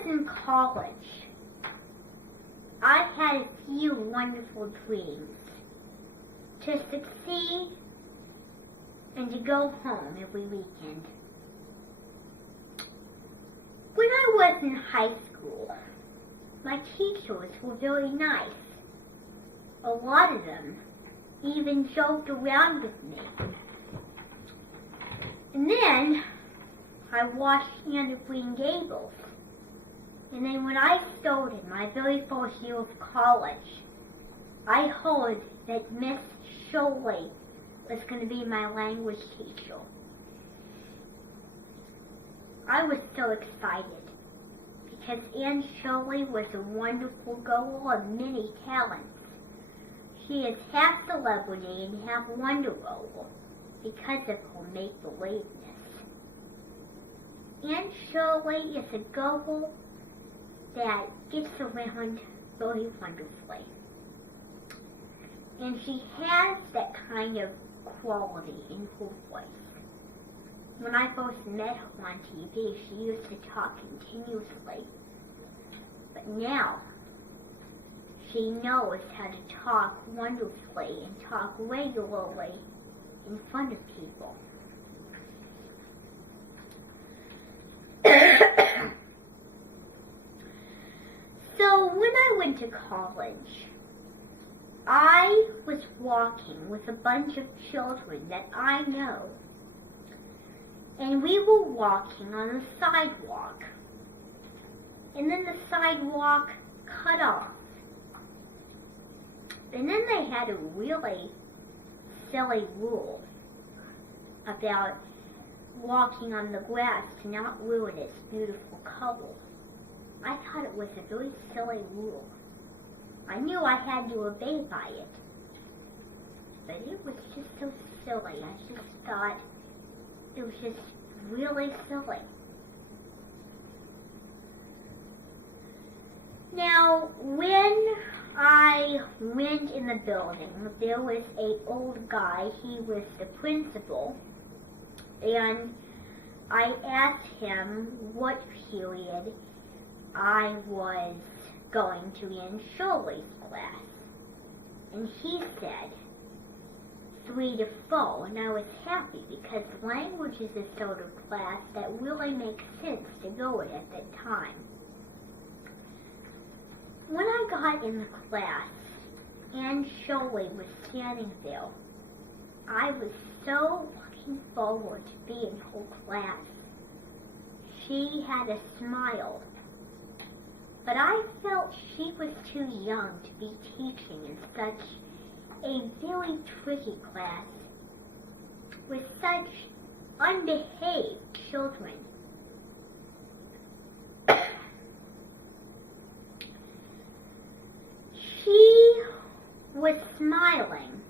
was in college, I had a few wonderful dreams. To succeed and to go home every weekend. When I was in high school, my teachers were very nice. A lot of them even joked around with me. And then I watched Anne of Green Gables. And then when I started my very first year of college, I heard that Miss Shirley was going to be my language teacher. I was so excited because Anne Shirley was a wonderful girl of many talents. She is half celebrity and half Wonder Girl because of her make-believeness. Anne Shirley is a girl that gets around very wonderfully. And she has that kind of quality in her voice. When I first met her on TV, she used to talk continuously. But now, she knows how to talk wonderfully and talk regularly in front of people. So when I went to college, I was walking with a bunch of children that I know, and we were walking on the sidewalk, and then the sidewalk cut off, and then they had a really silly rule about walking on the grass to not ruin its beautiful color. I thought it was a very silly rule. I knew I had to obey by it, but it was just so silly. I just thought it was just really silly. Now, when I went in the building, there was an old guy. He was the principal, and I asked him what period I was going to in Shirley's class. And he said 3 to 4, and I was happy because language is a sort of class that really makes sense to go in at that time. When I got in the class, Anne Shirley was standing there. I was so looking forward to being in her class. She had a smile. But I felt she was too young to be teaching in such a very tricky class with such unbehaved children. She was smiling.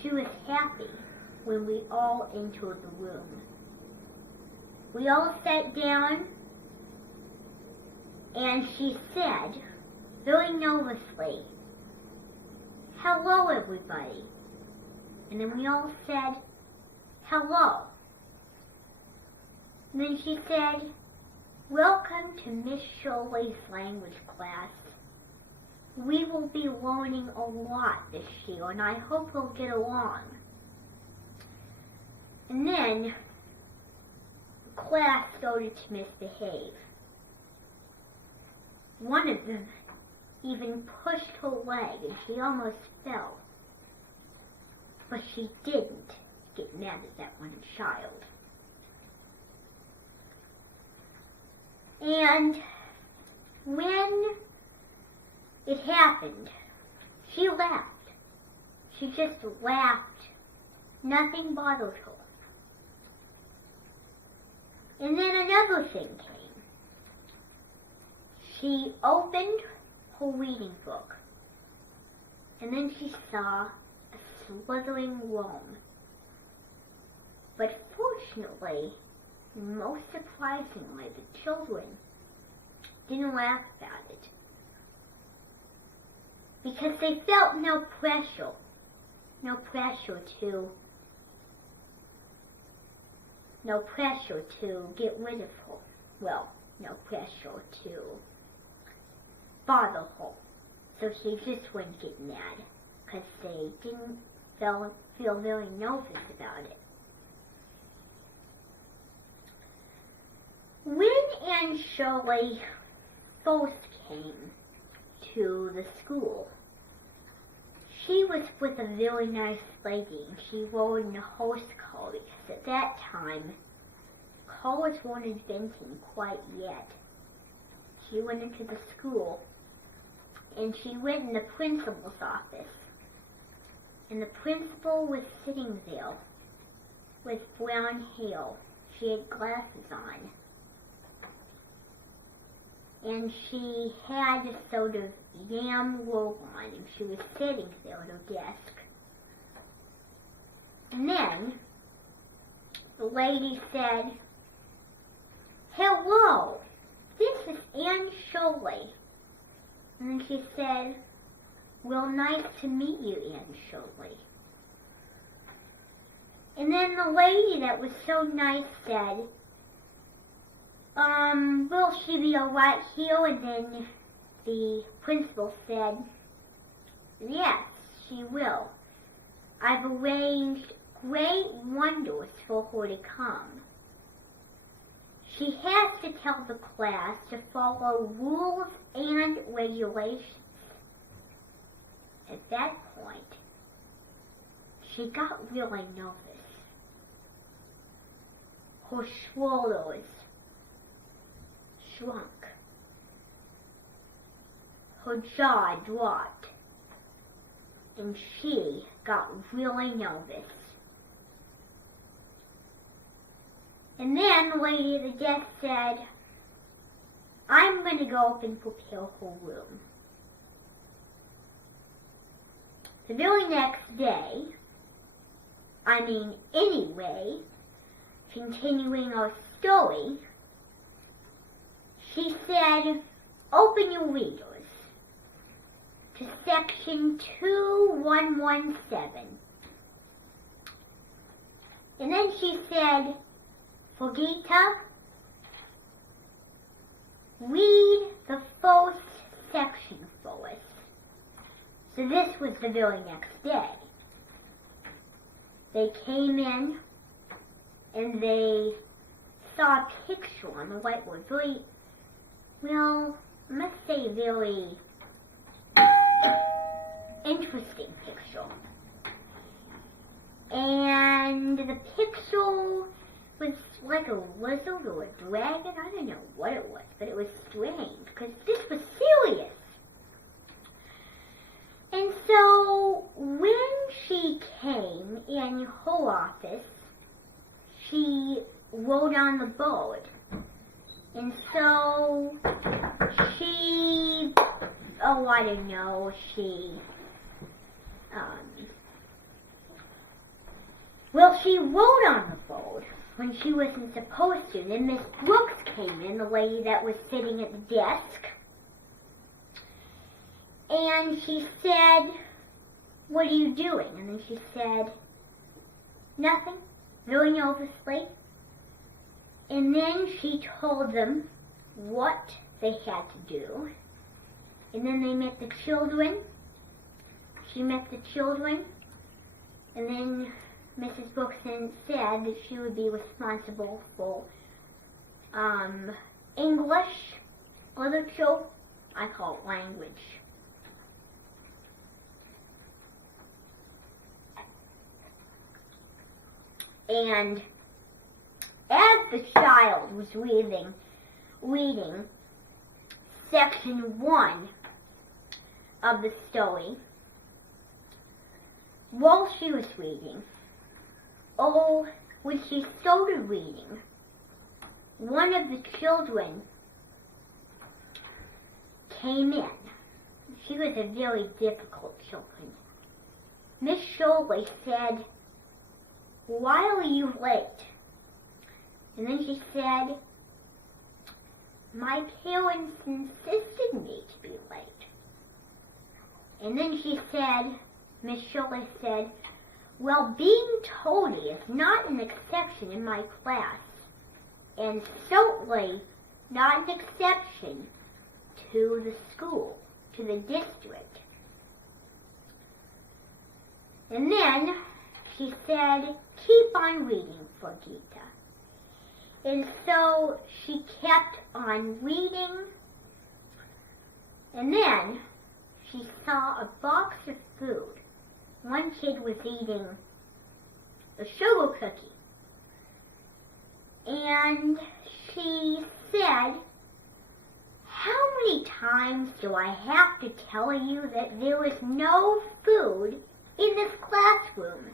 She was happy when we all entered the room. We all sat down, and she said, very nervously, "Hello, everybody." And then we all said, "Hello." And then she said, "Welcome to Miss Shirley's language class. We will be learning a lot this year, and I hope we'll get along." And then the class started to misbehave. One of them even pushed her leg, and she almost fell. But she didn't get mad at that one child. And when it happened, she laughed. She just laughed. Nothing bothered her. And then another thing came. She opened her reading book, and then she saw a slithering worm. But fortunately, and most surprisingly, the children didn't laugh about it, because they felt no pressure to get rid of her. Well, no pressure to bother her. So she just wouldn't get mad, because they didn't feel very nervous about it. When Aunt Shirley first came to the school, she was with a very nice lady, and she rode in a horse car, because at that time, cars weren't invented quite yet. She went into the school, and she went in the principal's office, and the principal was sitting there with brown hair. She had glasses on, and she had a sort of yam robe on, and she was sitting there at her desk. And then the lady said, "Hello, this is Aunt Shirley." And then she said, "Well, nice to meet you, Aunt Shirley." And then the lady that was so nice said, "Will she be alright here?" And then the principal said, "Yes, she will. I've arranged great wonders for her to come. She has to tell the class to follow rules and regulations." At that point, she got really nervous. Her shoulders shrunk. Her jaw dropped, and she got really nervous. And then the lady at the desk said, "I'm going to go up and prepare her room." The very next day, anyway, continuing our story, she said, "Open your readers to section 2117. And then she said, "Forgita, read the first section for us." So this was the very next day. They came in and they saw a picture on the whiteboard. I must say very interesting picture. And the picture was like a lizard or a dragon. I don't know what it was, but it was strange because this was serious. And so when she came in her office, she wrote on the board. And so she she wrote on the board when she wasn't supposed to. Then Miss Brooks came in, the lady that was sitting at the desk, and she said, "What are you doing?" And then she said, "Nothing," very nervously. And then she told them what they had to do. And then they met the children. She met the children. And then Mrs. Brooks said that she would be responsible for English literature. I call it language. And as the child was reading section 1 of the story, while she was reading, when she started reading, one of the children came in. She was a very difficult child. Miss Shirley said, "Why are you late?" And then she said, "My parents insisted me to be late." And then she said, Miss Shirley said, "Well, being tardy is not an exception in my class, and certainly not an exception to the school, to the district. And then she said, keep on reading for Gita. And so she kept on reading, and then she saw a box of food. One kid was eating a sugar cookie. And she said, how many times do I have to tell you that there is no food in this classroom?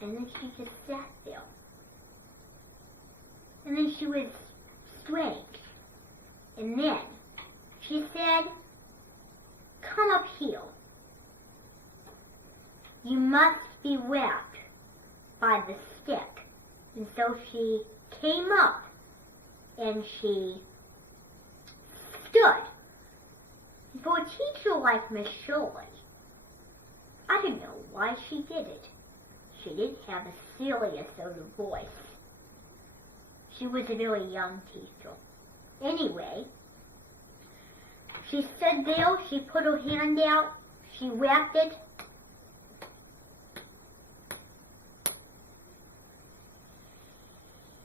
And then she just sat there. And then she was strange. And then she said, come up here. You must be wrapped by the stick. And so she came up and she stood. For a teacher like Miss Shirley, I don't know why she did it. She didn't have a serious sort of voice. She was a very young teacher. Anyway, she stood there, she put her hand out, she wrapped it.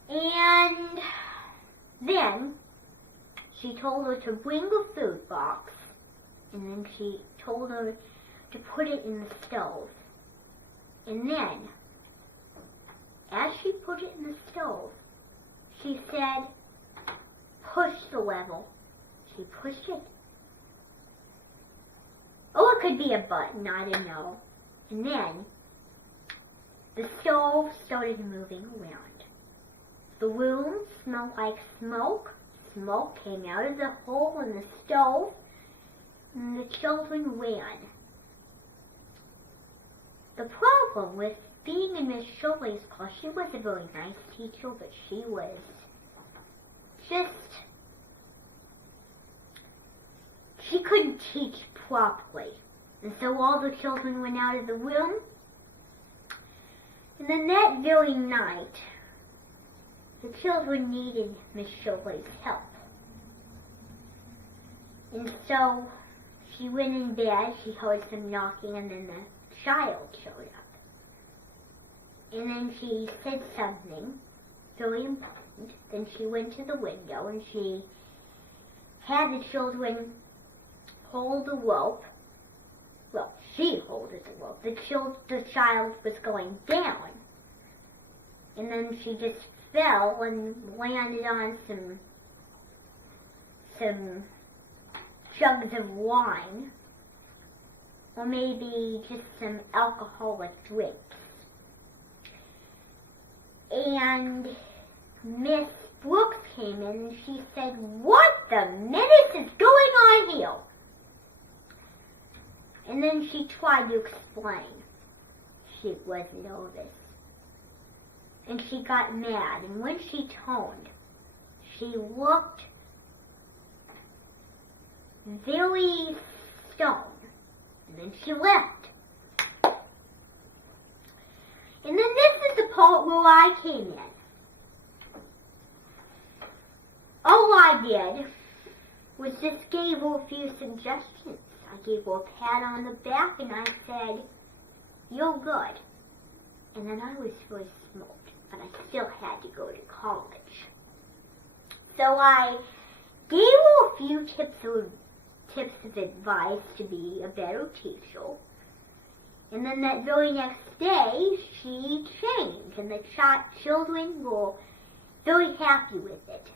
And then she told her to bring a food box, and then she told her to put it in the stove. And then, as she put it in the stove, she said, push the lever. She pushed it. Oh, it could be a button, I don't know. And then, the stove started moving around. The room smelled like smoke. Smoke came out of the hole in the stove, and the children ran. The problem with being in Miss Shirley's class, she was a very nice teacher, but she was just, she couldn't teach properly. And so all the children went out of the room. And then that very night, the children needed Miss Shirley's help. And so she went in bed, she heard some knocking, and then the child showed up. And then she said something very important. Then she went to the window and she had the children hold the rope. Well, she holded the rope. The child was going down. And then she just fell and landed on some jugs of wine, or maybe just some alcoholic drinks. And Miss Brooks came in and she said, what the menace is going on here? And then she tried to explain. She was nervous. And she got mad, and when she toned, she looked very stone, and then she left. And then this is the part where I came in. All I did was just gave her a few suggestions. I gave her a pat on the back, and I said, you're good. And then I was very smoked, but I still had to go to college. So I gave her a few tips of advice to be a better teacher. And then that very next day, she changed, and the children were very happy with it.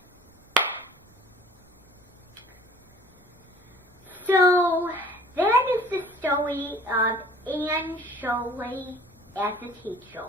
So that is the story of Anne Shirley as a teacher.